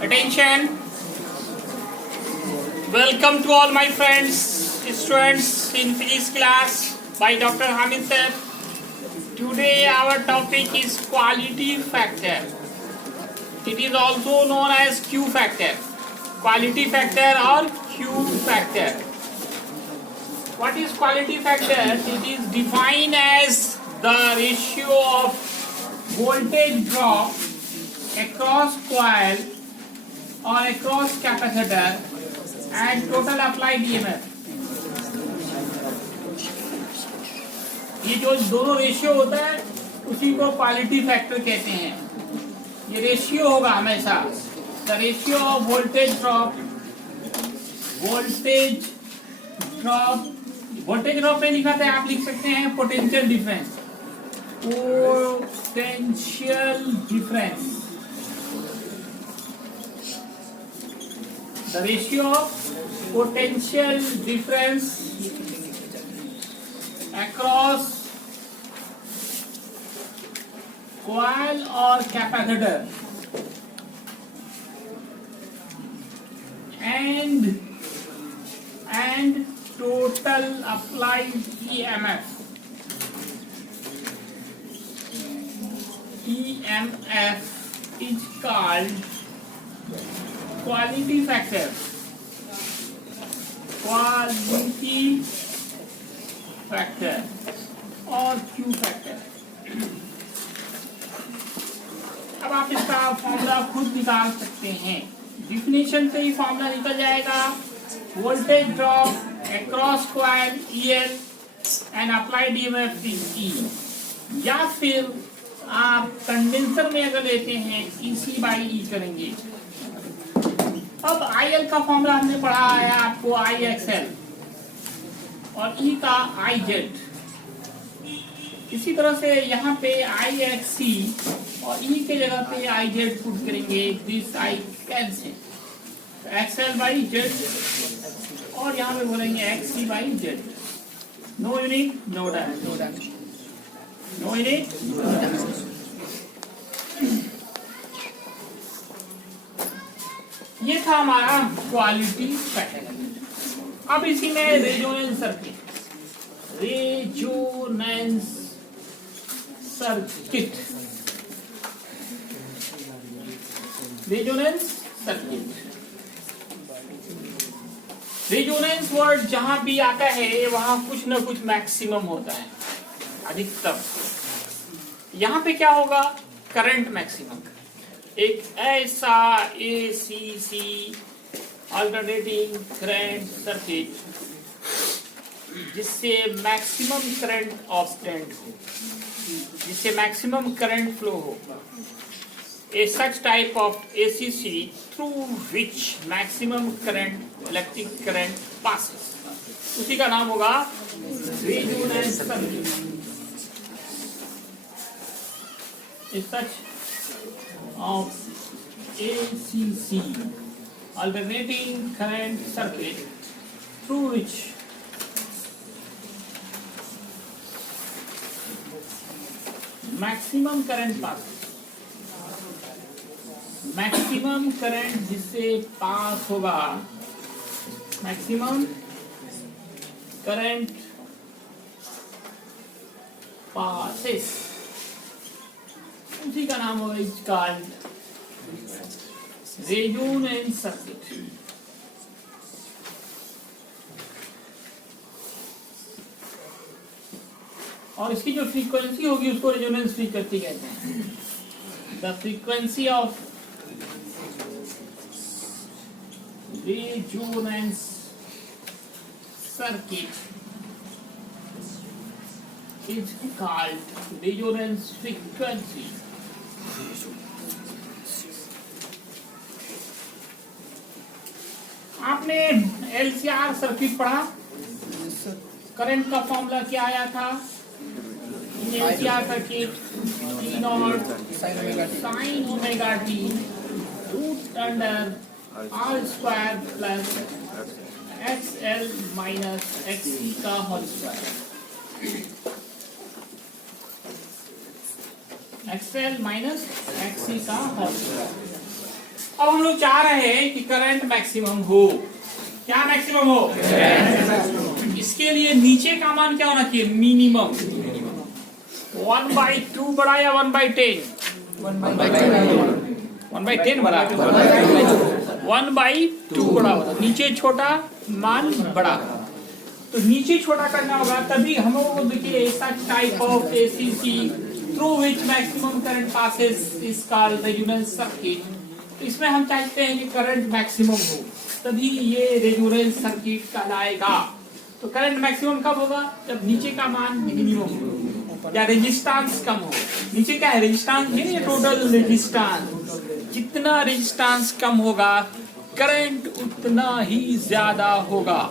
Attention! Welcome to all my friends, students in physics class by Dr. Hamid sir. Today our topic is quality factor. It is also known as Q factor. Quality factor or Q factor. What is quality factor? It is defined as the ratio of voltage drop across coil or across capacitor and total applied EMF. ये जो दोनों ratio होता है उसी को quality factor कहते हैं। ये रेशियो होगा हमेशा the ratio of voltage drop पे लिखा था, आप लिख सकते हैं potential difference. The ratio of potential difference across coil or capacitor and total applied EMF is called quality factor और Q factor। अब आप इसका फॉर्मूला खुद निकाल सकते हैं। डिफिनेशन से ही फॉर्मूला निकल जाएगा। Voltage drop across coil EL and applied EMF E, या फिर आप कंडेंसर में अगर लेते हैं EC/E करेंगे। अब IL का फॉर्मूला हमने पढ़ा है आपको IXL और E का IZ। इसी तरह से यहाँ पे IXC और E के जगह पे IZ पुट करेंगे। दिस I कैंसिल, XL/Z और यहाँ पे बोलेंगे XC/Z। No unit no damage, no unit no damage. ये था हमारा क्वालिटी फैक्टर। अब इसी में रेजोनेंस सर्किट। रेजोनेंस वर्ड जहां भी आता है वहां कुछ ना कुछ मैक्सिमम होता है, अधिकतम। यहां पे क्या होगा? Current maximum. एक ऐसा ACC अल्टरनेटिंग करंट सर्किट जिससे मैक्सिमम करंट ऑब्टेंड हो, जिससे मैक्सिमम करंट फ्लो हो। A such type of ACC through which maximum current, electric current passes, उसी का नाम होगा resonance circuit. A such of ACC alternating current circuit through which maximum current passes, maximum current जिससे पास होगा, maximum current passes, उसी का नाम होगा इज कॉल्ड रेजोनेंस सर्किट। और इसकी जो फ्रीक्वेंसी होगी उसको रेजोनेंस फ्रीक्वेंसी कहते हैं। The frequency of resonance circuit is called resonance frequency। आपने LCR सर्किट पढ़ा, करंट का फॉर्मूला क्या आया था? LCR circuit E0 sin omega t root under R square plus XL minus XC का whole square. XL minus XC का whole square. अब हम लोग चाह रहे हैं कि करंट मैक्सिमम हो। क्या मैक्सिमम हो? इसके लिए नीचे का मान क्या होना चाहिए? मिनिमम। 1/2 बड़ा या 1/10? 1/10 बड़ा। 1/2 बड़ा होता है, नीचे छोटा मान बड़ा। तो नीचे छोटा करना होगा, तभी हम लोगों को देखिए ऐसा type of ACC through which maximum current passes is called resonance circuit. तो इसमें हम चाहते हैं कि करंट मैक्सिमम हो, तभी ये रेजोनेंस सर्किट कहलाएगा। तो करंट मैक्सिमम कब होगा? जब नीचे का मान मिनिमम हो या रेजिस्टेंस कम हो। नीचे क्या है? रेजिस्टेंस है या टोटल रेजिस्टेंस। जितना रेजिस्टेंस कम होगा करंट उतना ही ज्यादा होगा।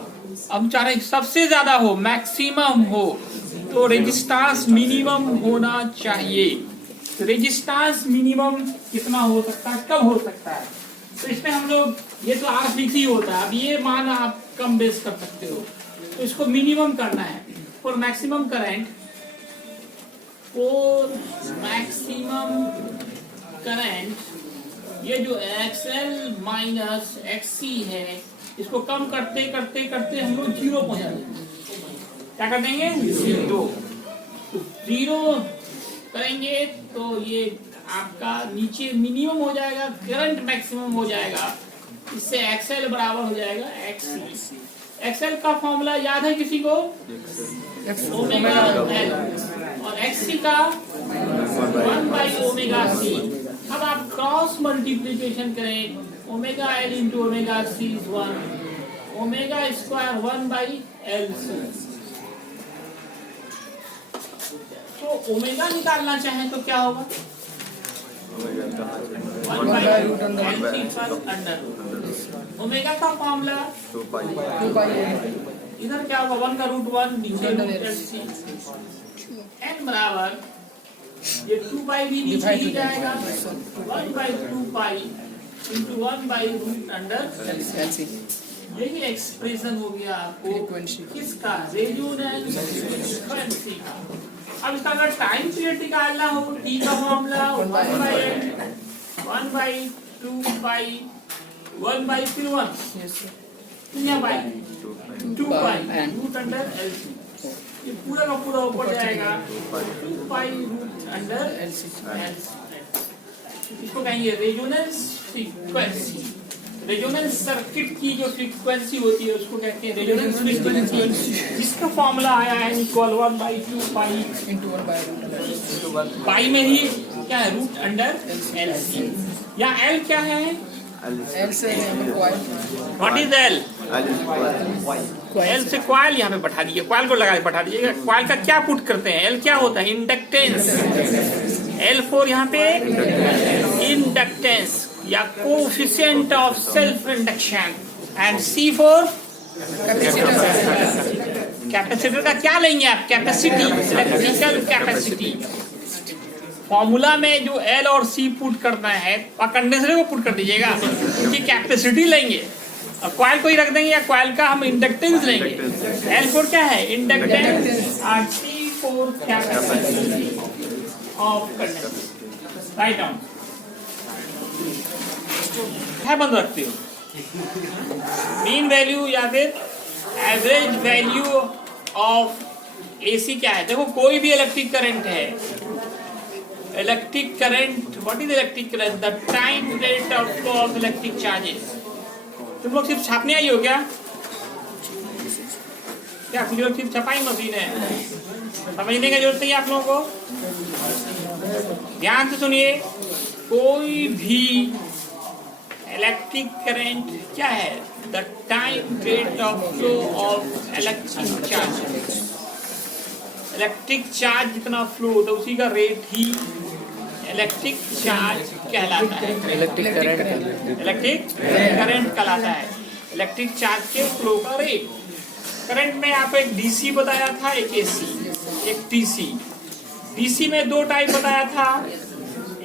अब चाह रहे सबसे ज्यादा हो, मैक्सिमम हो, तो रेजिस्टेंस मिनिमम होना चाहिए। तो रेजिस्टेंस मिनिमम कितना हो सकता है, कब हो सकता है? तो इसमें हम लोग, ये तो आर फिक्स ही होता है, अब ये मान आप कम बेस कर सकते हो, तो इसको मिनिमम करना है। For maximum current, for maximum current, ये जो XL माइनस XC है, इसको कम करते करते करते हम लोग 0 पहुंचा देंगे। क्या कर देंगे? 0 करेंगे तो ये आपका नीचे मिनिमम हो जाएगा, करंट मैक्सिमम हो जाएगा। इससे XL बराबर हो जाएगा XC। XL का फॉर्मूला याद है किसी को? ओमेगा L, और XC का 1/ओमेगा C। अब आप क्रॉस मल्टीप्लीकेशन करें, omega L into omega C is 1, omega square 1/LC। तो ओमेगा निकालना चाहें तो क्या होगा? 1/√LC पर अंडर। ओमेगा का फॉर्मूला 2 इधर क्या होगा? 1/√1 नीचे LC। n बराबर ये 2 भी नीचे ही जाएगा, 1/2 पाई इंटू 1/√LC। यही एक्सप्रेशन हो गया आपको किसका? रेजोनेंस फ्रीक्वेंसी का। अब इसका अगर टाइम पीरियड निकालना हो, T का फॉर्मूला 1/2 पाई 1/1 या बाई 2π√LC। ये पूरा का पूरा ऊपर जाएगा 2π√LC। इसको कहेंगे रेजोनेंस फ्रीक्वेंसी। रेजोनेंस सर्किट की जो फ्रीक्वेंसी होती है उसको कहते हैं रेजोनेंस फ्रीक्वेंसी, जिसका फॉर्मूला आया है इक्वल 1/2 पाई इंटू 1/√LC। पाई में ही क्या है? Root under LC। या L क्या है? L से व्हाट इज L? L से कॉइल यहाँ पे बैठा दीजिए, कॉइल को लगा के बैठा दीजिएगा। कॉइल का क्या पुट करते हैं? L क्या होता है? इंडक्टेंस। L4 यहाँ पे इंडक्टेंस या coefficient of self induction, and C4 capacitor का क्या लेंगे आप? Capacity, electrical capacity. फॉर्मूला में जो L और C पुट करना है, और कंडेंसर को पुट कर दीजिएगा, उनकी कैपेसिटी लेंगे और कॉइल को ही रख देंगे, या कॉइल का हम इंडक्टेंस लेंगे। L4 क्या है? इंडक्टेंस, और C4 capacity of condenser. Write down है, बंद रखते हो। मीन वैल्यू या फिर एवरेज वैल्यू ऑफ AC क्या है? देखो कोई भी इलेक्ट्रिक करंट है, electric current, what is electric current? The time rate of flow of electric charges. तुम लोग सिर्फ छापने आई हो क्या? क्या कुछ लोग सिर्फ छपाई मशीन है? समझने की जरूरत नहीं है आप लोगों को। ध्यान से सुनिए, कोई भी इलेक्ट्रिक करंट क्या है? The time rate of flow of electric charge. Electric charge जितना फ्लो होता है उसी का रेट ही इलेक्ट्रिक चार्ज कहलाता है। इलेक्ट्रिक करंट कहलाता है इलेक्ट्रिक चार्ज के फ्लो का रेट। करंट में आपको एक DC बताया था, एक AC, एक TC। DC में 2 टाइप बताया था,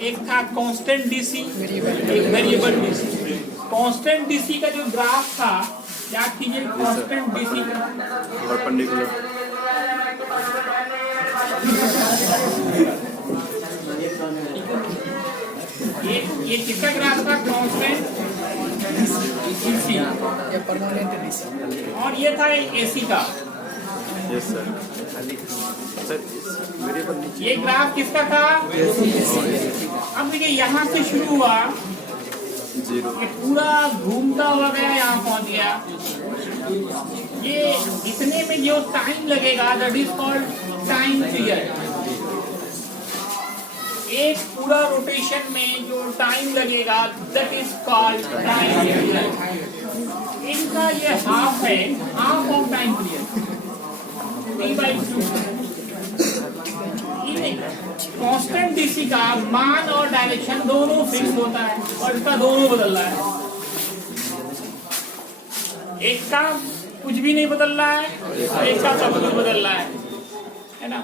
एक था कांस्टेंट DC, एक वेरिएबल DC। कांस्टेंट DC का जो ग्राफ था, याद कीजिए कांस्टेंट DC का ये किसका ग्राफ था? कांस्टेंट डीसी ये परमानेंट डीसी। और ये था एसी का। Yes sir. सर वेरिएबल नीचे ये ग्राफ किसका था? अब देखिए यहाँ से शुरू हुआ, 0 ये पूरा घूमता हुआ गया, यहाँ पहुंच गया। ये इतने में जो टाइम लगेगा that is called time period. एक पूरा रोटेशन में जो टाइम लगेगा that is called time period. इनका ये हाफ है, half of time period T/2। Constant DC का मान और डायरेक्शन दोनों फिक्स होता है और इसका दोनों बदल रहा है। एक का कुछ भी नहीं बदल रहा है और एक का सब कुछ बदल रहा है ना।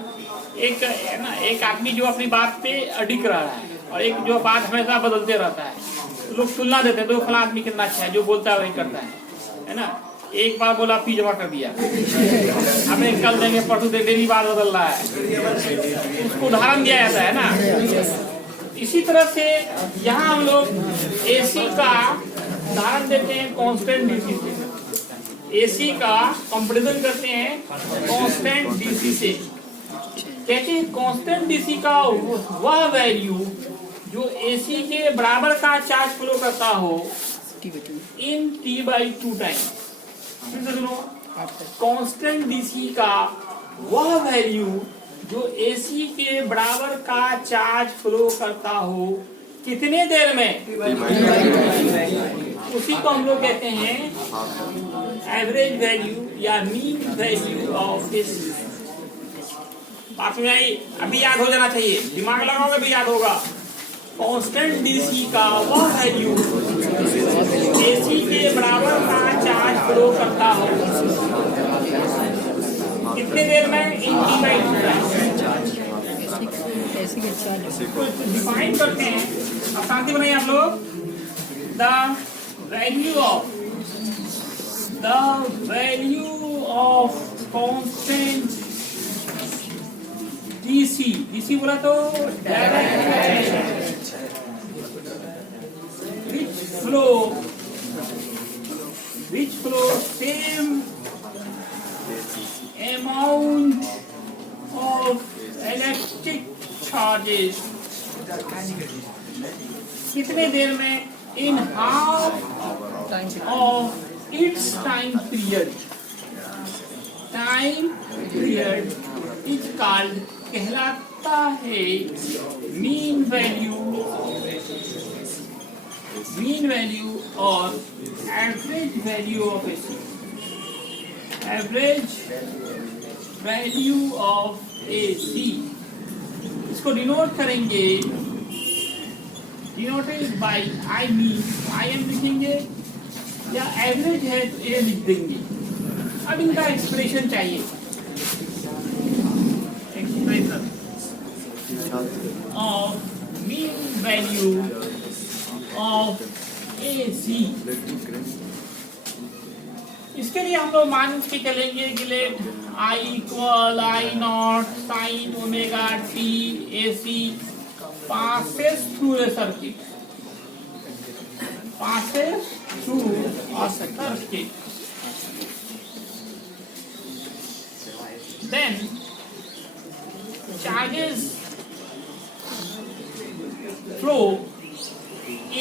एक आदमी जो अपनी बात पे अडिग रहा है और एक जो बात हमेशा बदलते रहता है। तो लोग तुलना देते हैं, तो फला आदमी कितना अच्छा है, जो बोलता है वही करता है ना। एक बार बोला फी जमा कर दिया, हमें कल देंगे परसों दे, डेली बात बदल रहा है, उसको उदाहरण दिया जाता है ना। इसी तरह से यहाँ हम लोग एसी का उदाहरण देते हैं कांस्टेंट डीसी से। एसी का कंपैरिजन करते हैं कांस्टेंट डीसी से। कहते हैं कांस्टेंट डीसी का वह वैल्यू जो एसी के बराबर का चार्ज फ्लो करता हो इन T/2 टाइम। कांस्टेंट डीसी का वह वैल्यू जो एसी के बराबर का चार्ज फ्लो करता हो कितने देर में? उसी को हम लोग कहते हैं एवरेज वैल्यू या मीन वैल्यू ऑफ एसी। बात में आई, अभी याद हो जाना चाहिए, दिमाग लगाओगे भी याद होगा। कांस्टेंट डीसी का वह वैल्यू एसी के बराबर का चार्ज फ्लो करता हो कितने देर में? इन T/2। डिफाइन करते हैं, अब शांति बनाइए आप लोग। The value of constant DC बोला तो direct which flow same amount of electric charges कितने देर में? in half of its time period is called, कहलाता है मीन वैल्यू और average value of AC. Average value of AC इसको denote करेंगे, denoted by I am लिखेंगे या average है तो ए लिख देंगे। अब इनका एक्सप्रेशन चाहिए, expression of mean value of AC. इसके लिए हम लोग मान के चलेंगे कि let I equal I naught sine omega T AC passes through a circuit, passes through a circuit, then charges flow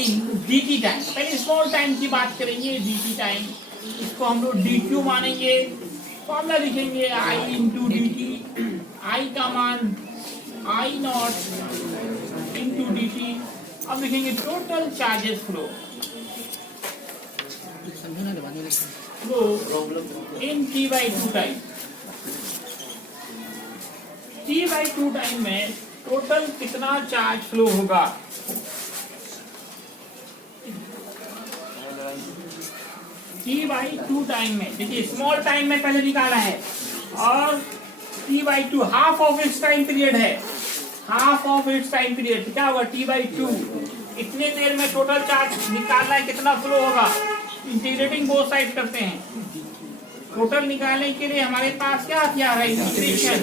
in dt time. पहले स्मॉल टाइम की बात करेंगे, dt टाइम, इसको हम लोग dq मानेंगे। फॉर्मूला लिखेंगे I इंटू dt, I का मान I नॉट इंटू dt। अब लिखेंगे total charges flow in T/2 time. T/2 time में टोटल कितना चार्ज फ्लो होगा? T/2 टाइम में, देखिए स्मॉल टाइम में पहले निकाला है और T/2 half of its time period है, half of its time period क्या होगा? T/2 इतने देर में टोटल चार्ज निकालना है, कितना फ्लो होगा? इंटीग्रेटिंग बोथ साइड करते हैं। टोटल निकालने के लिए हमारे पास क्या हथियार है? इंटीग्रेशन।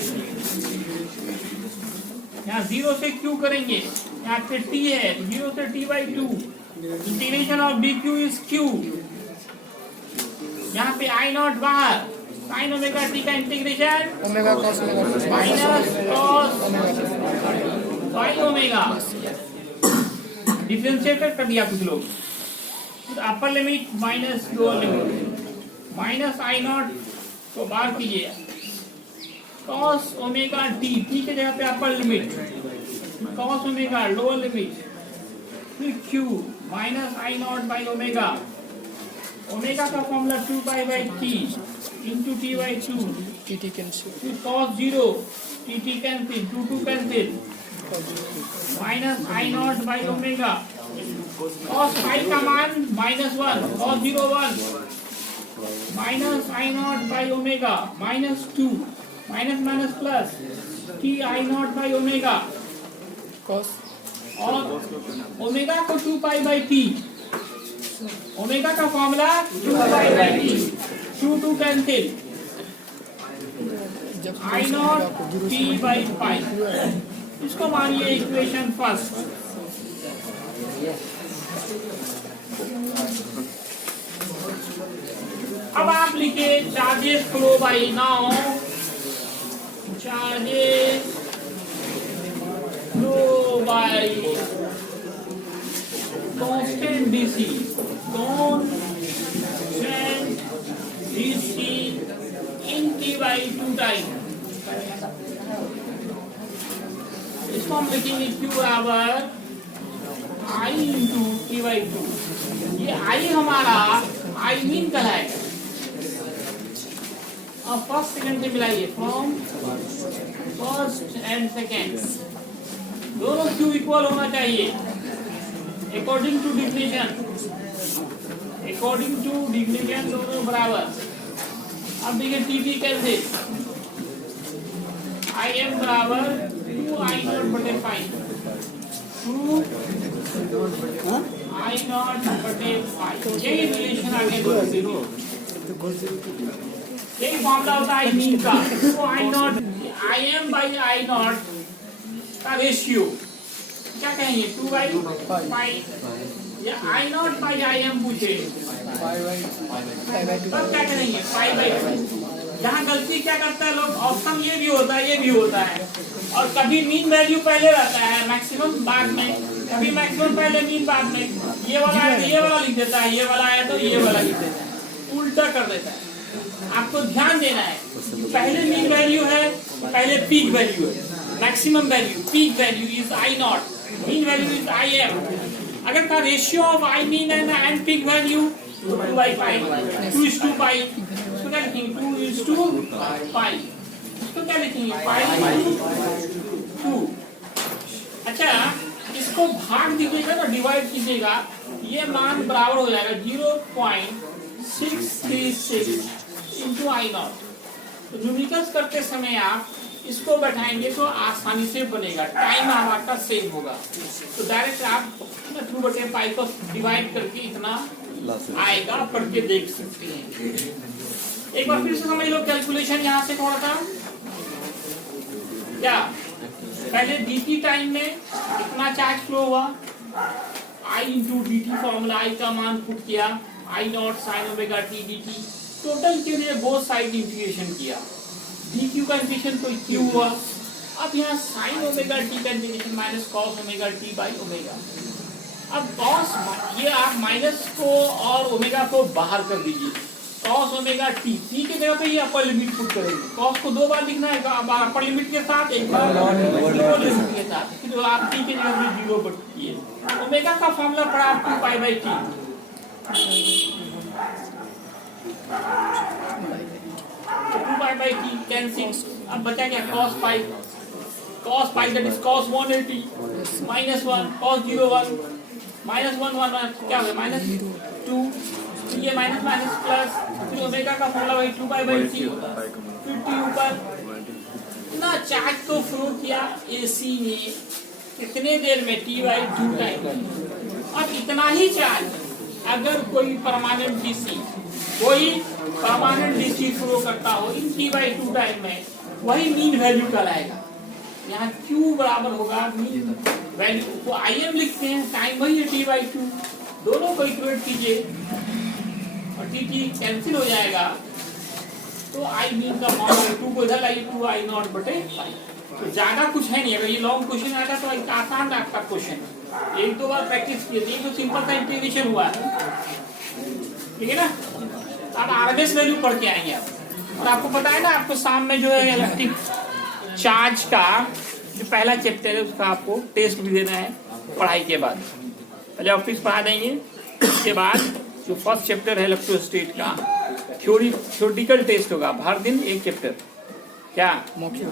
यहाँ 0 से Q करेंगे, यहाँ पे T है, 0 से T/2, integration of dq is Q। यहाँ पे आई नॉट बाहर, साइन ओमेगा टी का integration omega cos omega minus cos by omega, differentiator कर दिया कुछ लोग, upper limit minus lower limit, minus I not को बाहर कीजिए, कॉस ओमेगा टी, टी के जगह पे upper limit, cos omega lower limit, फिर Q minus I naught by omega, omega का formula 2 pi by T into T by 2, T cancel फिर cos 0 T cancel, 2 cancel, minus I naught by omega, cos five का मान -1, cos 0 1, minus I naught by omega -2, minus minus plus T I naught by omega, cos और omega को 2 pi by T, omega का formula 2 pi by T, 2 cancel, I not T by pi, इसको मानिए equation first. अब आप लिखे charges flow by now, charges flow by constant DC, constant DC in T by 2 time, इसको हम लिखेंगे Q बराबर आई इंटू टी बाई 2, ये आई हमारा आई मीन कहलाएगा, अब फर्स्ट सेकंड से मिलाइए, फ्रॉम फर्स्ट एंड सेकंड दोनों क्यू इक्वल होना चाहिए according to definition, according to definition दोनों बराबर। अब देखिए टी टी कैसे, आई एम बराबर 2 आई नॉट बटे 5, 2 आई नॉट बटे 5, यही रिलेशन आगे बढ़ेगी, यही फॉर्मूला होता है आई मीन का, तो I naught I M by I naught का रेशियो क्या कहेंगे 2 बाई 5, या I naught by I M पूछे तब क्या करेंगे 5 बाई 2। यहाँ गलती क्या करता है लोग, ऑप्शन ये भी होता है ये भी होता है, और कभी मीन वैल्यू पहले रहता है मैक्सिमम बाद में, कभी मैक्सिमम पहले मीन बाद में, ये वाला आया तो ये वाला लिख देता है, ये वाला आया तो ये वाला लिख देता है, उल्टा कर देता है। आपको ध्यान देना है, पहले मीन वैल्यू है पहले पीक वैल्यू है, maximum value peak value is I not, mean value is I am, अगर का ratio of I mean and peak value 2 by 5, 2:2 पाई, इसको क्या लिखेंगे 2:2 पाई, इसको क्या लिखेंगे 5/2। अच्छा इसको भाग दीजिएगा ना, डिवाइड कीजिएगा, ये मान बराबर हो जाएगा 0.636 इंटू आई नॉट। तो न्यूमेरिकल्स करते समय आप इसको बैठाएंगे तो आसानी से बनेगा, टाइम आपका सेव होगा। तो डायरेक्ट आप 2/5 को डिवाइड करके इतना आएगा, पढ़ के देख सकते हैं। एक बार फिर से समझ लो कैलकुलेशन यहाँ से थोड़ा सा, क्या पहले dt टाइम में इतना चार्ज फ्लो हुआ, I into D T formula, I का मान पुट किया, I not sine omega T D T, total के लिए बोथ साइड इंटीग्रेशन किया, डी क्यू का इंटीग्रेशन तो क्यू हुआ। अब यहाँ साइन ओमेगा टी का integration minus cos omega T by omega. अब कॉस ये आप माइनस को और ओमेगा को बाहर कर दीजिए, कॉस ओमेगा टी, टी के जगह पे ये अपर लिमिट पुट करेंगे, कॉस को 2 बार लिखना है, एक बार अपर लिमिट के साथ एक बार लोअर लिमिट के साथ, फिर आप टी के जगह पे 0 पुट किए। ओमेगा का फॉर्मूला पड़ा आप 2 pi by T, 2 pi by T cancel, अब बचा क्या cos pi that is cos 180 -1 cos 0 1 -1 1 क्या हो गया -2, ये माइनस माइनस प्लस, फिर ओमेगा का फॉर्मूला वही 2 पाई बाई टी, फिर टी ऊपर ना चार्ज को फ्लो किया एसी में कितने देर में t बाई 2 टाइम। अब इतना ही चार्ज अगर कोई परमानेंट डीसी फ्लो करता हो इन t बाई 2 टाइम में, वही मीन वैल्यू कहलाएगा। यहाँ q बराबर होगा मीन वैल्यू को im लिखते हैं, टाइम वही है t बाई 2, दोनों को इक्वेट कीजिए और और टी टी कैंसिल हो जाएगा, तो आई मीन का फॉर्म 2 को इधर लाइए 2I0 बटे 5। तो ज्यादा कुछ है नहीं, अगर ये लॉन्ग क्वेश्चन आता तो एक आसान आपका क्वेश्चन, एक दो बार प्रैक्टिस किए, तो सिंपल सा इंटीग्रेशन हुआ है, ठीक है ना। आप आरएमएस वैल्यू पढ़ के आएंगे आप, और आपको पता है ना, आपको शाम में जो है इलेक्ट्रिक चार्ज का जो पहला चैप्टर है उसका आपको टेस्ट भी देना है पढ़ाई के बाद। पहले ऑफिस पढ़ा देंगे, उसके बाद जो फर्स्ट चैप्टर है इलेक्ट्रोस्टैट का थ्योरेटिकल टेस्ट होगा, हर दिन एक चैप्टर। क्या मौखिक